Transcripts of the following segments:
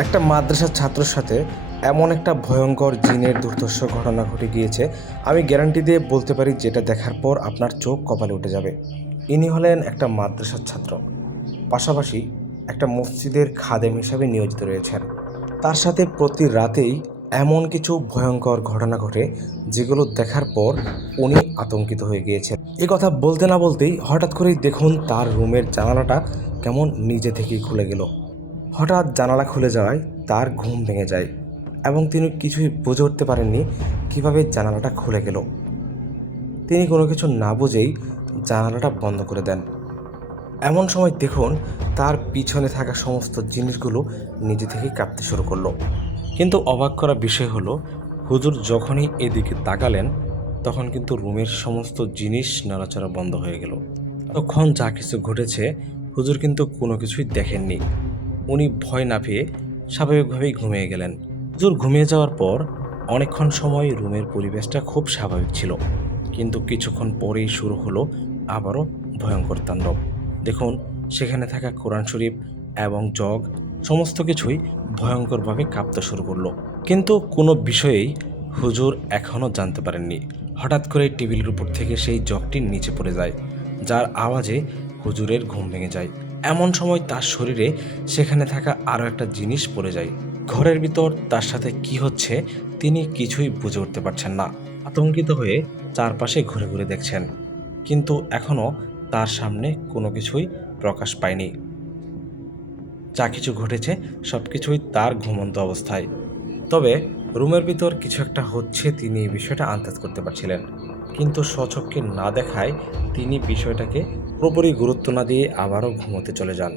একটা মাদ্রাসার ছাত্রের সাথে এমন একটা ভয়ঙ্কর জিনের দুর্ধর্ষ ঘটনা ঘটে গিয়েছে, আমি গ্যারান্টি দিয়ে বলতে পারি যেটা দেখার পর আপনার চোখ কপালে উঠে যাবে। ইনি হলেন একটা মাদ্রাসার ছাত্র, পাশাপাশি একটা মসজিদের খাদেম হিসাবে নিয়োজিত রয়েছেন। তার সাথে প্রতি রাতেই এমন কিছু ভয়ঙ্কর ঘটনা ঘটে যেগুলো দেখার পর উনি আতঙ্কিত হয়ে গিয়েছেন। এ কথা বলতে না বলতেই হঠাৎ করেই দেখুন তার রুমের জানালাটা কেমন নিজে থেকেই খুলে গেল। হঠাৎ জানালা খুলে যাওয়ায় তার ঘুম ভেঙে যায় এবং তিনি কিছুই বুঝে উঠতে পারেননি কিভাবে জানালাটা খুলে গেল। তিনি কোনো কিছু না বুঝেই জানালাটা বন্ধ করে দেন। এমন সময় দেখুন তার পিছনে থাকা সমস্ত জিনিসগুলো নিজে থেকেই কাঁপতে শুরু করলো। কিন্তু অবাক করা বিষয় হলো, হুজুর যখনই এদিকে তাকালেন তখন কিন্তু রুমের সমস্ত জিনিস নড়াচড়া বন্ধ হয়ে গেল। তখন যা কিছু ঘটেছে হুজুর কিন্তু কোনো কিছুই দেখেননি। উনি ভয় না পেয়ে স্বাভাবিকভাবেই ঘুমিয়ে গেলেন। হুজুর ঘুমিয়ে যাওয়ার পর অনেকক্ষণ সময় রুমের পরিবেশটা খুব স্বাভাবিক ছিল, কিন্তু কিছুক্ষণ পরেই শুরু হলো আবারও ভয়ঙ্কর তাণ্ডব। দেখুন সেখানে থাকা কোরআন শরীফ এবং জগ সমস্ত কিছুই ভয়ঙ্করভাবে কাঁপতে শুরু করলো। কিন্তু কোনো বিষয়েই হুজুর এখনও জানতে পারেননি। হঠাৎ করে টেবিলের উপর থেকে সেই জগটি নিচে পড়ে যায়, যার আওয়াজে হুজুরের ঘুম ভেঙে যায়। এমন সময় তার শরীরে সেখানে থাকা আরও একটা জিনিস পড়ে যায়। ঘরের ভিতর তার সাথে কি হচ্ছে তিনি কিছুই বুঝে উঠতে পারছেন না। আতঙ্কিত হয়ে চারপাশে ঘুরে ঘুরে দেখছেন, কিন্তু এখনও তার সামনে কোনো কিছুই প্রকাশ পায়নি। যা কিছু ঘটেছে সব কিছুই তার ঘুমন্ত অবস্থায়। তবে রুমের ভিতর কিছু একটা হচ্ছে তিনি এই বিষয়টা আন্দাজ করতে পারছিলেন, কিন্তু স্বচক্ষে না দেখায় তিনি বিষয়টাকে পুরোপুরি গুরুত্ব না দিয়ে আবারও ঘুমোতে চলে যান।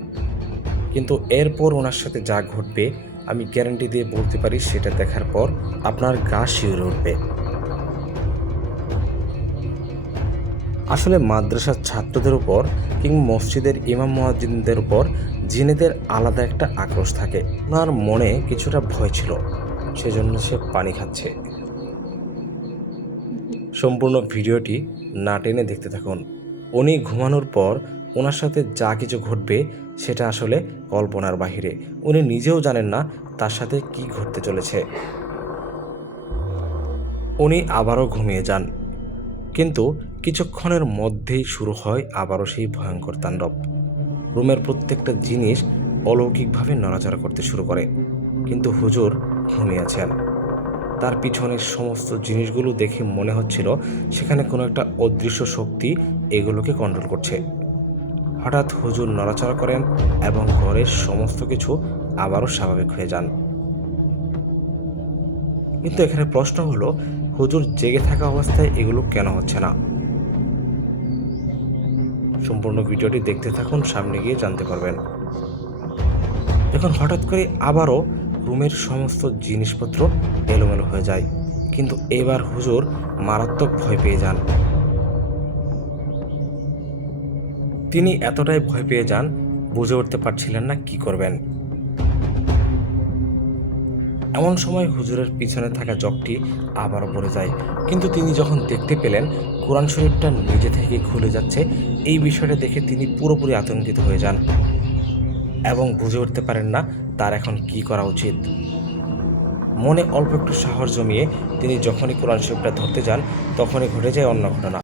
কিন্তু এরপর ওনার সাথে যা ঘটবে আমি গ্যারান্টি দিয়ে বলতে পারি সেটা দেখার পর আপনার গা শিউরে উঠবে। আসলে মাদ্রাসার ছাত্রদের উপর কিংবা মসজিদের ইমাম মুয়াজ্জিনদের উপর জিনেদের আলাদা একটা আক্রোশ থাকে। ওনার মনে কিছুটা ভয় ছিল, সেজন্য সে পানি খাচ্ছে। সম্পূর্ণ ভিডিওটি না টেনে দেখতে থাকুন। উনি ঘুমানোর পর ওনার সাথে যা কিছু ঘটবে সেটা আসলে কল্পনার বাহিরে। উনি নিজেও জানেন না তার সাথে কি ঘটতে চলেছে। উনি আবারও ঘুমিয়ে যান, কিন্তু কিছুক্ষণের মধ্যেই শুরু হয় আবারও সেই ভয়ঙ্কর তাণ্ডব। রুমের প্রত্যেকটা জিনিস অলৌকিকভাবে নড়াচড়া করতে শুরু করে, কিন্তু হুজুর ঘুমিয়ে আছেন। তার পিছনের সমস্ত জিনিসগুলো দেখে মনে হচ্ছিল সেখানে কোনো একটা অদৃশ্য শক্তি এগুলোকে কন্ট্রোল করছে। হঠাৎ হুজুর নড়াচড়া করেন এবং ঘরের সমস্ত কিছু আবারও স্বাভাবিক হয়ে যান। কিন্তু এখানে প্রশ্ন হলো, হুজুর জেগে থাকা অবস্থায় এগুলো কেন হচ্ছে না? সম্পূর্ণ ভিডিওটি দেখতে থাকুন, সামনে গিয়ে জানতে পারবেন। এখন হঠাৎ করে আবারও রুমের সমস্ত জিনিসপত্র এলোমেলো হয়ে যায়, কিন্তু এবার হুজুর মারাত্মক ভয় পেয়ে যান। তিনি এতটাই ভয় পেয়ে যান বুঝে উঠতে পারছিলেন না কি করবেন। এমন সময় হুজুরের পিছনে থাকা জগটি আবারও পড়ে যায়, কিন্তু তিনি যখন দেখতে পেলেন কোরআন শরীফটা নিজে থেকে খুলে যাচ্ছে, এই বিষয়টা দেখে তিনি পুরোপুরি আতঙ্কিত হয়ে যান এবং বুঝে উঠতে পারেন না তার এখন কি করা উচিত। মনে অল্প একটু সাহস জমিয়ে তিনি যখনই কোরআন শরীফটা ধরতে যান তখনই ঘটে যায় অন্য ঘটনা।